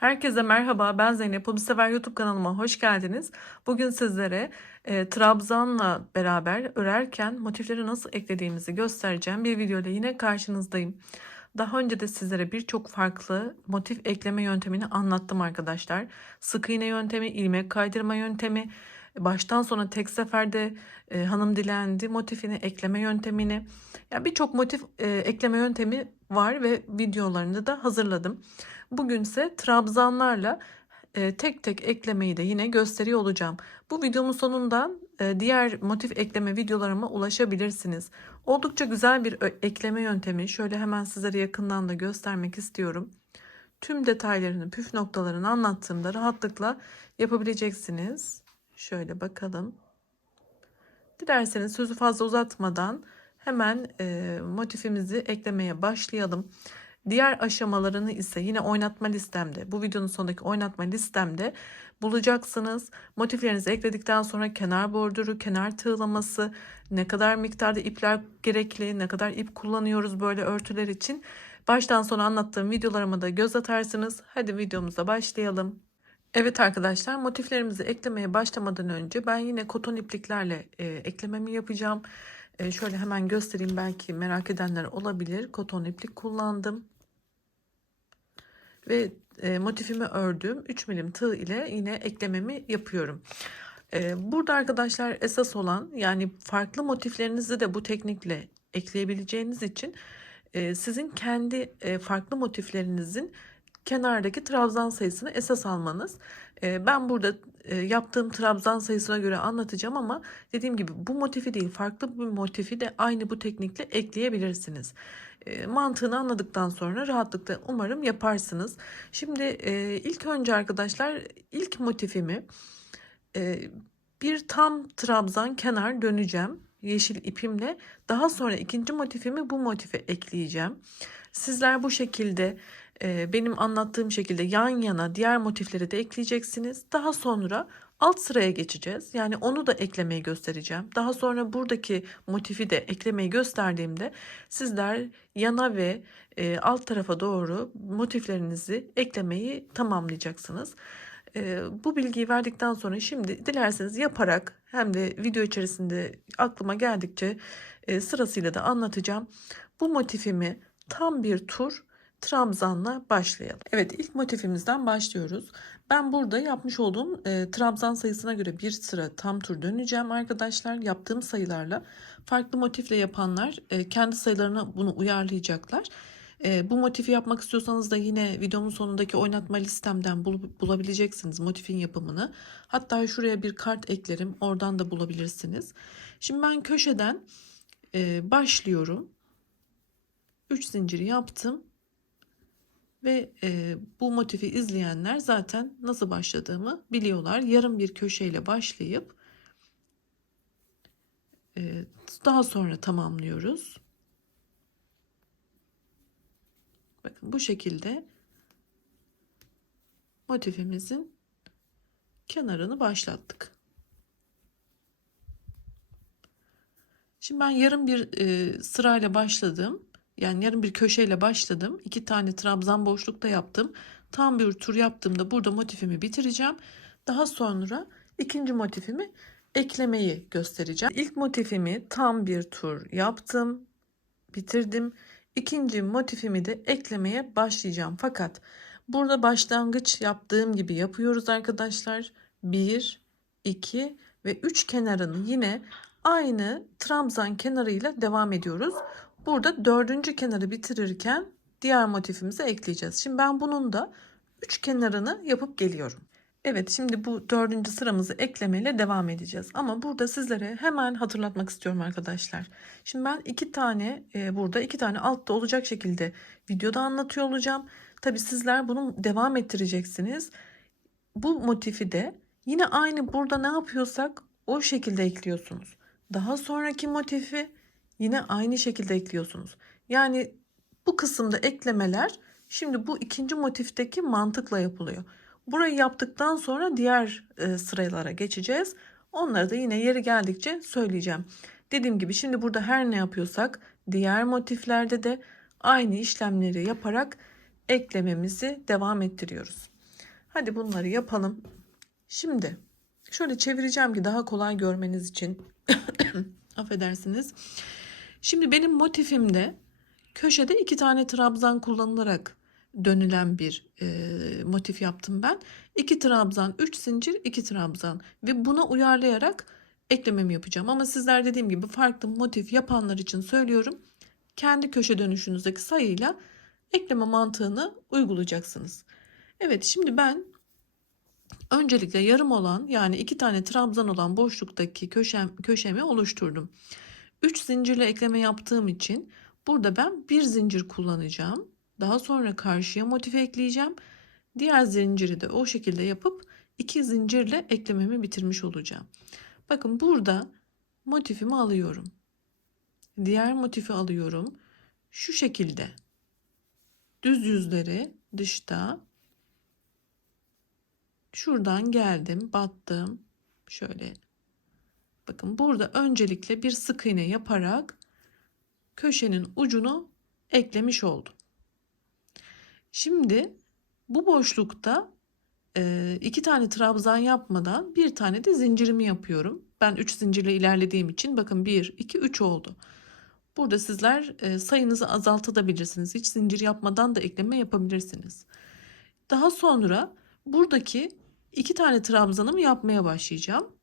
Herkese merhaba, ben Zeynep. Bu sefer YouTube kanalıma hoş geldiniz. Bugün sizlere e, trabzanla beraber örerken motifleri nasıl eklediğimizi göstereceğim. Bir videoda yine karşınızdayım. Daha önce de sizlere birçok farklı motif ekleme yöntemini anlattım arkadaşlar. Sık iğne yöntemi, ilmek kaydırma yöntemi, baştan sona tek seferde e, hanım dilendi motifini ekleme yöntemini. Ya birçok motif e, ekleme yöntemi var ve videolarını da hazırladım. Bugünse trabzanlarla e, tek tek eklemeyi de yine gösteriyor olacağım. Bu videomun sonundan e, diğer motif ekleme videolarıma ulaşabilirsiniz. Oldukça güzel bir ekleme yöntemi. Şöyle hemen sizlere yakından da göstermek istiyorum. Tüm detaylarını, püf noktalarını anlattığımda rahatlıkla yapabileceksiniz. Şöyle bakalım. Dilerseniz sözü fazla uzatmadan hemen e, motifimizi eklemeye başlayalım. Diğer aşamalarını ise yine oynatma listemde, bu videonun sonundaki oynatma listemde bulacaksınız. Motiflerinizi ekledikten sonra kenar borduru, kenar tığlaması, ne kadar miktarda ipler gerekli, ne kadar ip kullanıyoruz böyle örtüler için. Baştan sona anlattığım videolarıma da göz atarsınız. Hadi videomuza başlayalım. Evet arkadaşlar motiflerimizi eklemeye başlamadan önce ben yine koton ipliklerle e, eklememi yapacağım. E, şöyle hemen göstereyim belki merak edenler olabilir. Koton iplik kullandım. Ve e, motifimi ördüm. 3 milim tığ ile yine eklememi yapıyorum. E, burada arkadaşlar esas olan yani farklı motiflerinizi de bu teknikle ekleyebileceğiniz için e, sizin kendi e, farklı motiflerinizin kenardaki trabzan sayısını esas almanız. E, ben burada yaptığım trabzan sayısına göre anlatacağım ama dediğim gibi bu motifi değil farklı bir motifi de aynı bu teknikle ekleyebilirsiniz. E, mantığını anladıktan sonra rahatlıkla umarım yaparsınız. Şimdi e, ilk önce arkadaşlar ilk motifimi e, bir tam trabzan kenar döneceğim yeşil ipimle. Daha sonra ikinci motifimi bu motife ekleyeceğim. Sizler bu şekilde e, benim anlattığım şekilde yan yana diğer motifleri de ekleyeceksiniz. Daha sonra alt sıraya geçeceğiz. Yani onu da eklemeyi göstereceğim. Daha sonra buradaki motifi de eklemeyi gösterdiğimde sizler yana ve e, alt tarafa doğru motiflerinizi eklemeyi tamamlayacaksınız. E, bu bilgiyi verdikten sonra şimdi dilerseniz yaparak hem de video içerisinde aklıma geldikçe e, sırasıyla da anlatacağım. Bu motifimi tam bir tur trabzanla başlayalım. Evet ilk motifimizden başlıyoruz. Ben burada yapmış olduğum e, trabzan sayısına göre bir sıra tam tur döneceğim arkadaşlar. Yaptığım sayılarla farklı motifle yapanlar e, kendi sayılarına bunu uyarlayacaklar. E, bu motifi yapmak istiyorsanız da yine videomun sonundaki oynatma listemden bul, bulabileceksiniz motifin yapımını. Hatta şuraya bir kart eklerim oradan da bulabilirsiniz. Şimdi ben köşeden e, başlıyorum. 3 zinciri yaptım. Ve e, bu motifi izleyenler zaten nasıl başladığımı biliyorlar. Yarım bir köşeyle başlayıp e, daha sonra tamamlıyoruz. Bakın bu şekilde motifimizin kenarını başlattık. Şimdi ben yarım bir e, sırayla başladım. Yani yarım bir köşeyle başladım. İki tane trabzan boşlukta yaptım. Tam bir tur yaptığımda burada motifimi bitireceğim. Daha sonra ikinci motifimi eklemeyi göstereceğim. İlk motifimi tam bir tur yaptım. Bitirdim. İkinci motifimi de eklemeye başlayacağım. Fakat burada başlangıç yaptığım gibi yapıyoruz arkadaşlar. 1, 2 ve 3 kenarını yine aynı trabzan kenarıyla devam ediyoruz. Burada dördüncü kenarı bitirirken diğer motifimize ekleyeceğiz. Şimdi ben bunun da üç kenarını yapıp geliyorum. Evet şimdi bu dördüncü sıramızı eklemeyle devam edeceğiz. Ama burada sizlere hemen hatırlatmak istiyorum arkadaşlar. Şimdi ben iki tane e, burada iki tane altta olacak şekilde videoda anlatıyor olacağım. Tabi sizler bunu devam ettireceksiniz. Bu motifi de yine aynı burada ne yapıyorsak o şekilde ekliyorsunuz. Daha sonraki motifi yine aynı şekilde ekliyorsunuz. Yani bu kısımda eklemeler şimdi bu ikinci motifteki mantıkla yapılıyor. Burayı yaptıktan sonra diğer e, sıralara geçeceğiz. Onları da yine yeri geldikçe söyleyeceğim. Dediğim gibi şimdi burada her ne yapıyorsak diğer motiflerde de aynı işlemleri yaparak eklememizi devam ettiriyoruz. Hadi bunları yapalım. Şimdi şöyle çevireceğim ki daha kolay görmeniz için. Affedersiniz. Şimdi benim motifimde köşede iki tane trabzan kullanılarak dönülen bir e, motif yaptım ben. 2 trabzan, 3 zincir, 2 trabzan ve buna uyarlayarak eklememi yapacağım. Ama sizler dediğim gibi farklı motif yapanlar için söylüyorum. Kendi köşe dönüşünüzdeki sayıyla ekleme mantığını uygulayacaksınız. Evet şimdi ben öncelikle yarım olan yani iki tane trabzan olan boşluktaki köşem, köşemi oluşturdum. 3 zincirle ekleme yaptığım için burada ben bir zincir kullanacağım. Daha sonra karşıya motif ekleyeceğim. Diğer zinciri de o şekilde yapıp iki zincirle eklememi bitirmiş olacağım. Bakın burada motifimi alıyorum. Diğer motifi alıyorum. Şu şekilde. Düz yüzleri dışta. Şuradan geldim, battım. Şöyle. Bakın burada öncelikle bir sık iğne yaparak köşenin ucunu eklemiş oldum. Şimdi bu boşlukta e, iki tane trabzan yapmadan bir tane de zincirimi yapıyorum. Ben 3 zincirle ilerlediğim için bakın 1, 2, 3 oldu. Burada sizler e, sayınızı azaltabilirsiniz. Hiç zincir yapmadan da ekleme yapabilirsiniz. Daha sonra buradaki iki tane trabzanımı yapmaya başlayacağım.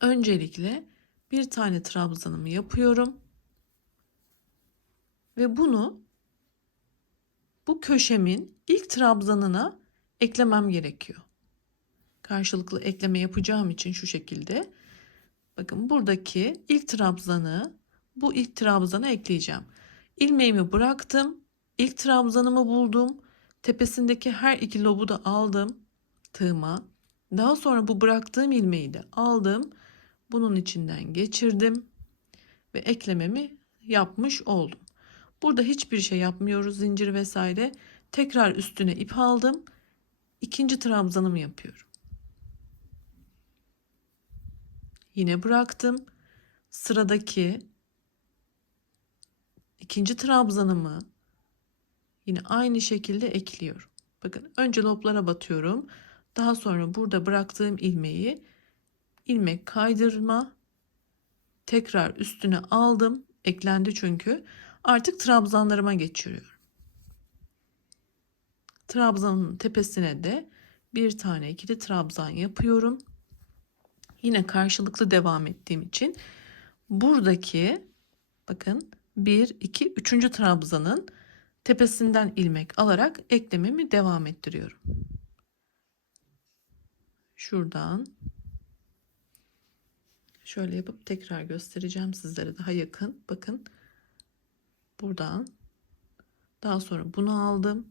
Öncelikle bir tane trabzanımı yapıyorum. Ve bunu bu köşemin ilk trabzanına eklemem gerekiyor. Karşılıklı ekleme yapacağım için şu şekilde. Bakın buradaki ilk trabzanı bu ilk trabzana ekleyeceğim. İlmeğimi bıraktım. İlk trabzanımı buldum. Tepesindeki her iki lobu da aldım tığıma. Daha sonra bu bıraktığım ilmeği de aldım. Bunun içinden geçirdim ve eklememi yapmış oldum. Burada hiçbir şey yapmıyoruz zincir vesaire. Tekrar üstüne ip aldım. İkinci trabzanımı yapıyorum. Yine bıraktım. Sıradaki ikinci trabzanımı yine aynı şekilde ekliyorum. Bakın önce loplara batıyorum. Daha sonra burada bıraktığım ilmeği ilmek kaydırma tekrar üstüne aldım. Eklendi çünkü. Artık trabzanlarıma geçiriyorum. Trabzanın tepesine de bir tane ikili trabzan yapıyorum. Yine karşılıklı devam ettiğim için buradaki bakın 1 2 3. trabzanın tepesinden ilmek alarak eklememi devam ettiriyorum. Şuradan şöyle yapıp tekrar göstereceğim sizlere daha yakın. Bakın buradan daha sonra bunu aldım.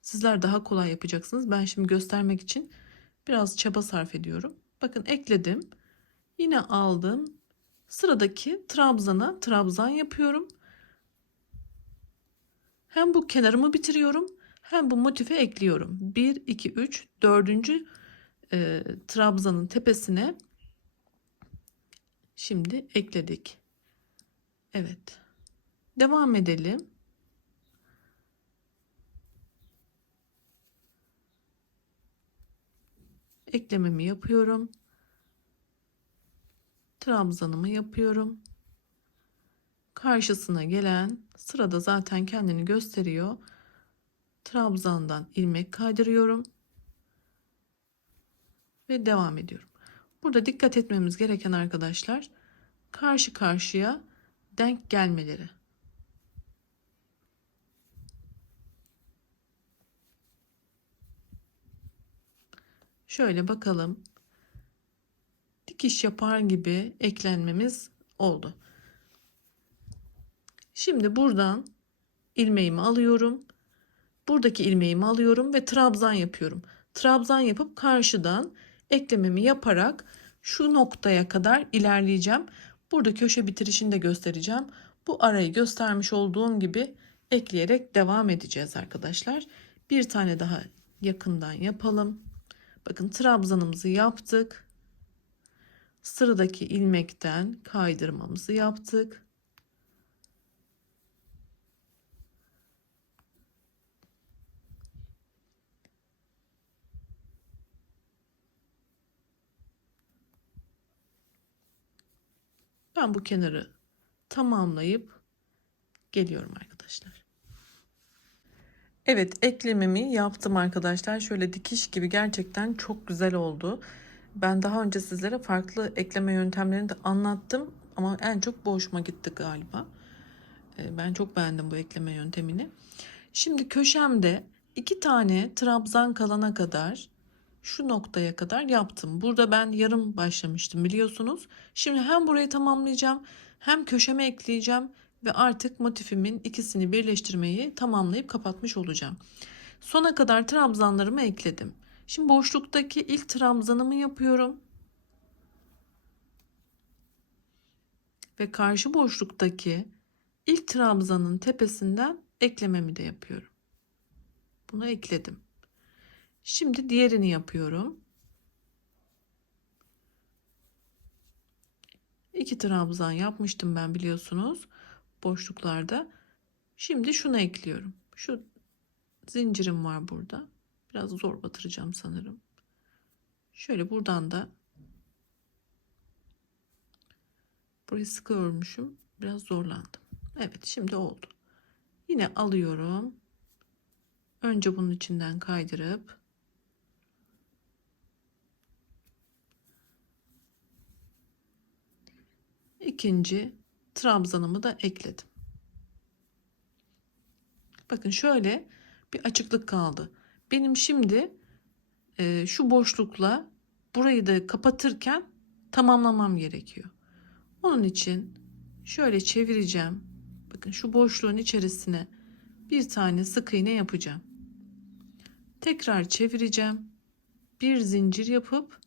Sizler daha kolay yapacaksınız. Ben şimdi göstermek için biraz çaba sarf ediyorum. Bakın ekledim. Yine aldım. Sıradaki trabzana trabzan yapıyorum. Hem bu kenarımı bitiriyorum hem bu motife ekliyorum. 1, 2, 3, 4. E, trabzanın tepesine şimdi ekledik. Evet. Devam edelim. Eklememi yapıyorum. Trabzanımı yapıyorum. Karşısına gelen sırada zaten kendini gösteriyor. Trabzandan ilmek kaydırıyorum. Ve devam ediyorum. Burada dikkat etmemiz gereken arkadaşlar karşı karşıya denk gelmeleri. Şöyle bakalım. Dikiş yapar gibi eklenmemiz oldu. Şimdi buradan ilmeğimi alıyorum. Buradaki ilmeğimi alıyorum ve trabzan yapıyorum. Trabzan yapıp karşıdan eklememi yaparak şu noktaya kadar ilerleyeceğim. Burada köşe bitirişini de göstereceğim. Bu arayı göstermiş olduğum gibi ekleyerek devam edeceğiz arkadaşlar. Bir tane daha yakından yapalım. Bakın trabzanımızı yaptık. Sıradaki ilmekten kaydırmamızı yaptık. Ben bu kenarı tamamlayıp geliyorum arkadaşlar. Evet eklememi yaptım arkadaşlar. Şöyle dikiş gibi gerçekten çok güzel oldu. Ben daha önce sizlere farklı ekleme yöntemlerini de anlattım. Ama en çok bu hoşuma gitti galiba. Ee, Ben çok beğendim bu ekleme yöntemini. Şimdi köşemde iki tane trabzan kalana kadar şu noktaya kadar yaptım. Burada ben yarım başlamıştım biliyorsunuz. Şimdi hem burayı tamamlayacağım hem köşeme ekleyeceğim ve artık motifimin ikisini birleştirmeyi tamamlayıp kapatmış olacağım. Sona kadar trabzanlarımı ekledim. Şimdi boşluktaki ilk trabzanımı yapıyorum. Ve karşı boşluktaki ilk trabzanın tepesinden eklememi de yapıyorum. Bunu ekledim. Şimdi diğerini yapıyorum. İki trabzan yapmıştım ben biliyorsunuz boşluklarda. Şimdi şunu ekliyorum. Şu zincirim var burada. Biraz zor batıracağım sanırım. Şöyle buradan da burayı sıkı örmüşüm. Biraz zorlandım. Evet şimdi oldu. Yine alıyorum. Önce bunun içinden kaydırıp ikinci trabzanımı da ekledim. Bakın şöyle bir açıklık kaldı. Benim şimdi e, şu boşlukla burayı da kapatırken tamamlamam gerekiyor. Onun için şöyle çevireceğim. Bakın şu boşluğun içerisine bir tane sık iğne yapacağım. Tekrar çevireceğim. Bir zincir yapıp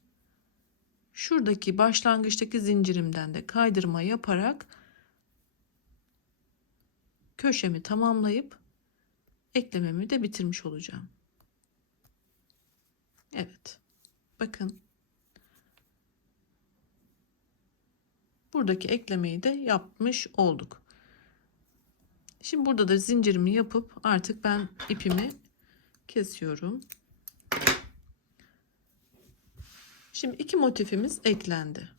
şuradaki başlangıçtaki zincirimden de kaydırma yaparak köşemi tamamlayıp eklememi de bitirmiş olacağım. Evet. Bakın. Buradaki eklemeyi de yapmış olduk. Şimdi burada da zincirimi yapıp artık ben ipimi kesiyorum. Şimdi iki motifimiz eklendi.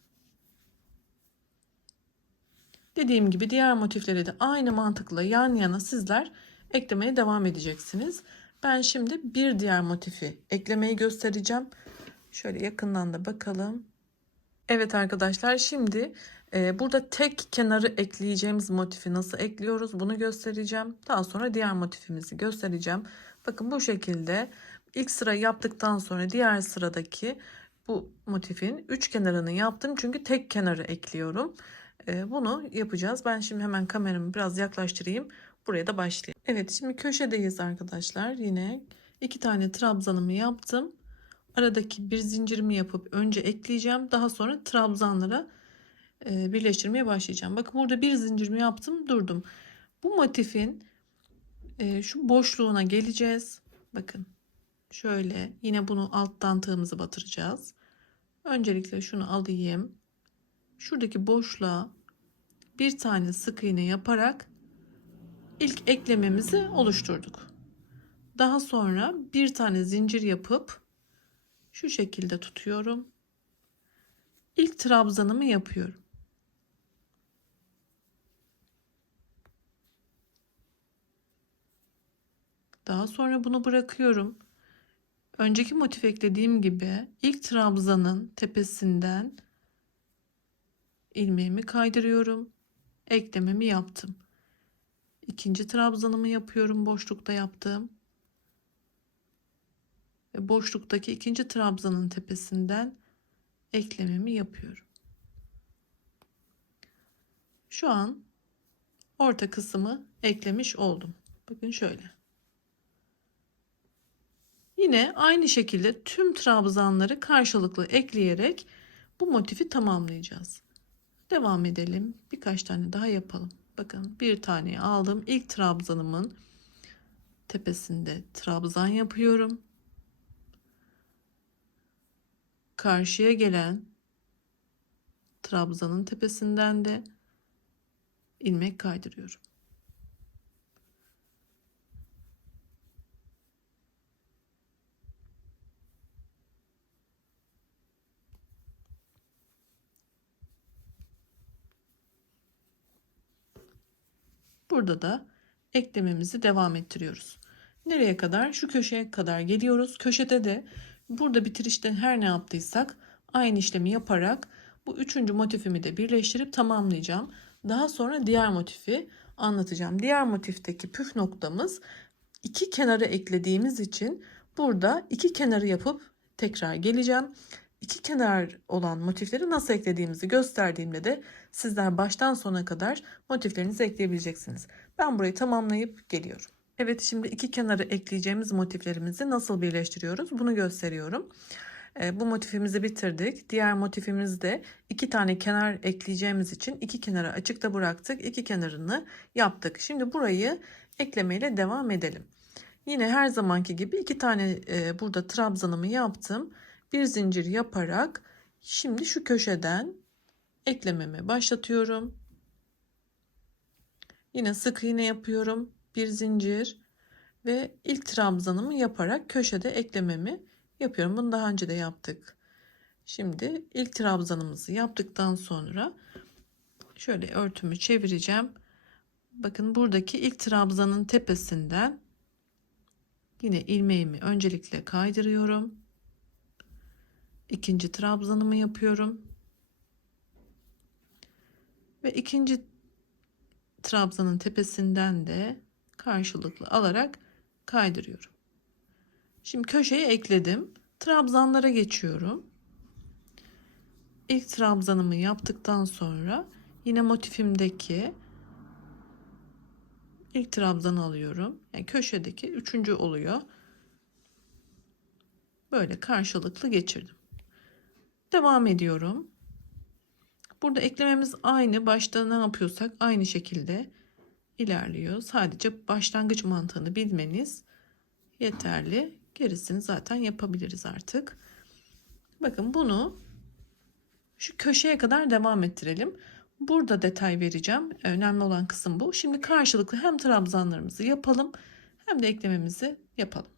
Dediğim gibi diğer motifleri de aynı mantıkla yan yana sizler eklemeye devam edeceksiniz. Ben şimdi bir diğer motifi eklemeyi göstereceğim. Şöyle yakından da bakalım. Evet arkadaşlar şimdi e, burada tek kenarı ekleyeceğimiz motifi nasıl ekliyoruz bunu göstereceğim. Daha sonra diğer motifimizi göstereceğim. Bakın bu şekilde ilk sıra yaptıktan sonra diğer sıradaki bu motifin üç kenarını yaptım. Çünkü tek kenarı ekliyorum. E, bunu yapacağız. Ben şimdi hemen kameramı biraz yaklaştırayım. Buraya da başlayayım. Evet şimdi köşedeyiz arkadaşlar. Yine iki tane trabzanımı yaptım. Aradaki bir zincirimi yapıp önce ekleyeceğim. Daha sonra trabzanlara e, birleştirmeye başlayacağım. Bakın burada bir zincirimi yaptım durdum. Bu motifin e, şu boşluğuna geleceğiz. Bakın şöyle yine bunu alttan tığımızı batıracağız. Öncelikle şunu alayım. Şuradaki boşluğa bir tane sık iğne yaparak ilk eklememizi oluşturduk. Daha sonra bir tane zincir yapıp şu şekilde tutuyorum. İlk trabzanımı yapıyorum. Daha sonra bunu bırakıyorum. Önceki motif eklediğim gibi ilk trabzanın tepesinden ilmeğimi kaydırıyorum. Eklememi yaptım. İkinci trabzanımı yapıyorum boşlukta yaptığım. Ve boşluktaki ikinci trabzanın tepesinden eklememi yapıyorum. Şu an orta kısmı eklemiş oldum. Bakın şöyle. Yine aynı şekilde tüm trabzanları karşılıklı ekleyerek bu motifi tamamlayacağız. Devam edelim. Birkaç tane daha yapalım. Bakın bir tane aldım. İlk trabzanımın tepesinde trabzan yapıyorum. Karşıya gelen trabzanın tepesinden de ilmek kaydırıyorum. Burada da eklememizi devam ettiriyoruz. Nereye kadar? Şu köşeye kadar geliyoruz. Köşede de burada bitirişte her ne yaptıysak aynı işlemi yaparak bu üçüncü motifimi de birleştirip tamamlayacağım. Daha sonra diğer motifi anlatacağım. Diğer motifteki püf noktamız iki kenarı eklediğimiz için burada iki kenarı yapıp tekrar geleceğim. İki kenar olan motifleri nasıl eklediğimizi gösterdiğimde de sizler baştan sona kadar motiflerinizi ekleyebileceksiniz. Ben burayı tamamlayıp geliyorum. Evet şimdi iki kenarı ekleyeceğimiz motiflerimizi nasıl birleştiriyoruz bunu gösteriyorum. E, bu motifimizi bitirdik. Diğer motifimizde iki tane kenar ekleyeceğimiz için iki kenarı açıkta bıraktık. İki kenarını yaptık. Şimdi burayı eklemeyle devam edelim. Yine her zamanki gibi iki tane e, burada trabzanımı yaptım. Bir zincir yaparak şimdi şu köşeden eklememi başlatıyorum. Yine sık iğne yapıyorum. Bir zincir ve ilk trabzanımı yaparak köşede eklememi yapıyorum. Bunu daha önce de yaptık. Şimdi ilk trabzanımızı yaptıktan sonra şöyle örtümü çevireceğim. Bakın buradaki ilk trabzanın tepesinden yine ilmeğimi öncelikle kaydırıyorum. İkinci trabzanımı yapıyorum. Ve ikinci trabzanın tepesinden de karşılıklı alarak kaydırıyorum. Şimdi köşeye ekledim. Trabzanlara geçiyorum. İlk trabzanımı yaptıktan sonra yine motifimdeki ilk trabzanı alıyorum. Yani köşedeki üçüncü oluyor. Böyle karşılıklı geçirdim. Devam ediyorum. Burada eklememiz aynı. Başta ne yapıyorsak aynı şekilde ilerliyor. Sadece başlangıç mantığını bilmeniz yeterli. Gerisini zaten yapabiliriz artık. Bakın bunu şu köşeye kadar devam ettirelim. Burada detay vereceğim. Önemli olan kısım bu. Şimdi karşılıklı hem trabzanlarımızı yapalım hem de eklememizi yapalım.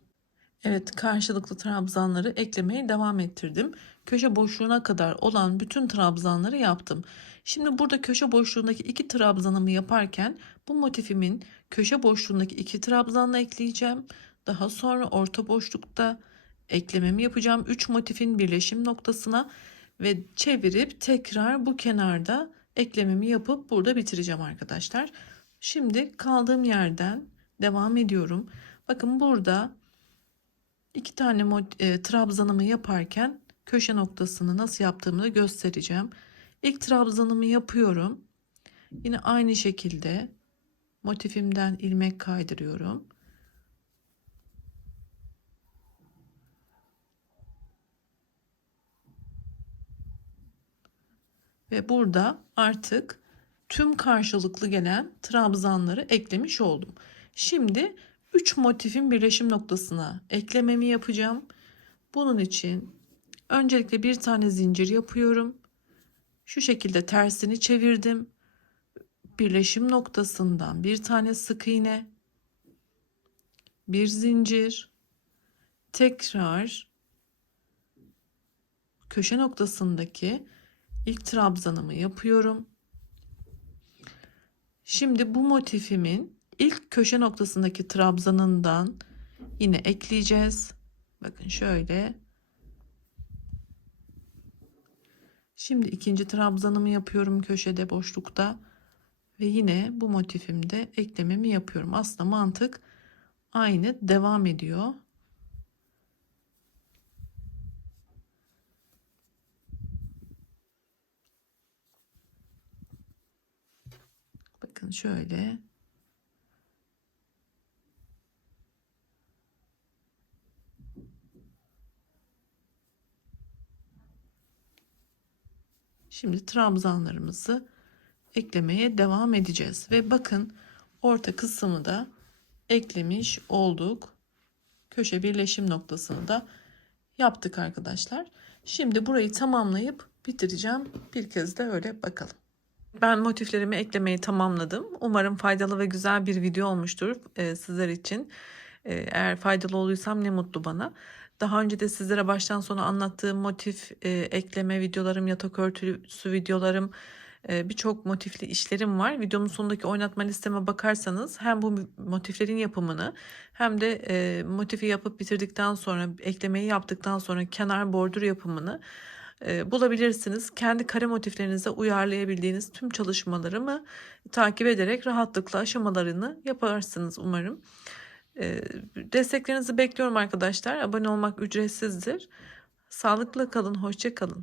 Evet karşılıklı trabzanları eklemeye devam ettirdim. Köşe boşluğuna kadar olan bütün trabzanları yaptım. Şimdi burada köşe boşluğundaki iki trabzanımı yaparken bu motifimin köşe boşluğundaki iki trabzanla ekleyeceğim. Daha sonra orta boşlukta eklememi yapacağım. 3 motifin birleşim noktasına ve çevirip tekrar bu kenarda eklememi yapıp burada bitireceğim arkadaşlar. Şimdi kaldığım yerden devam ediyorum. Bakın burada iki tane e, trabzanımı yaparken köşe noktasını nasıl yaptığımı da göstereceğim. İlk trabzanımı yapıyorum. Yine aynı şekilde motifimden ilmek kaydırıyorum. Ve burada artık tüm karşılıklı gelen trabzanları eklemiş oldum. Şimdi 3 motifin birleşim noktasına eklememi yapacağım. Bunun için öncelikle bir tane zincir yapıyorum. Şu şekilde tersini çevirdim. Birleşim noktasından bir tane sık iğne, bir zincir, tekrar köşe noktasındaki ilk trabzanımı yapıyorum. Şimdi bu motifimin ilk köşe noktasındaki trabzanından yine ekleyeceğiz. Bakın şöyle. Şimdi ikinci trabzanımı yapıyorum köşede boşlukta ve yine bu motifimde eklememi yapıyorum. Aslında mantık aynı devam ediyor. Bakın şöyle. Şimdi trabzanlarımızı eklemeye devam edeceğiz. Ve bakın orta kısmı da eklemiş olduk. Köşe birleşim noktasını da yaptık arkadaşlar. Şimdi burayı tamamlayıp bitireceğim. Bir kez de öyle bakalım. Ben motiflerimi eklemeyi tamamladım. Umarım faydalı ve güzel bir video olmuştur e, sizler için. E, eğer faydalı olduysam ne mutlu bana. Daha önce de sizlere baştan sona anlattığım motif e, ekleme videolarım, yatak örtüsü videolarım, e, birçok motifli işlerim var. Videomun sonundaki oynatma listeme bakarsanız hem bu motiflerin yapımını hem de e, motifi yapıp bitirdikten sonra eklemeyi yaptıktan sonra kenar bordür yapımını e, bulabilirsiniz. Kendi kare motiflerinize uyarlayabildiğiniz tüm çalışmalarımı takip ederek rahatlıkla aşamalarını yaparsınız umarım. E, desteklerinizi bekliyorum arkadaşlar. Abone olmak ücretsizdir. Sağlıklı kalın, hoşça kalın.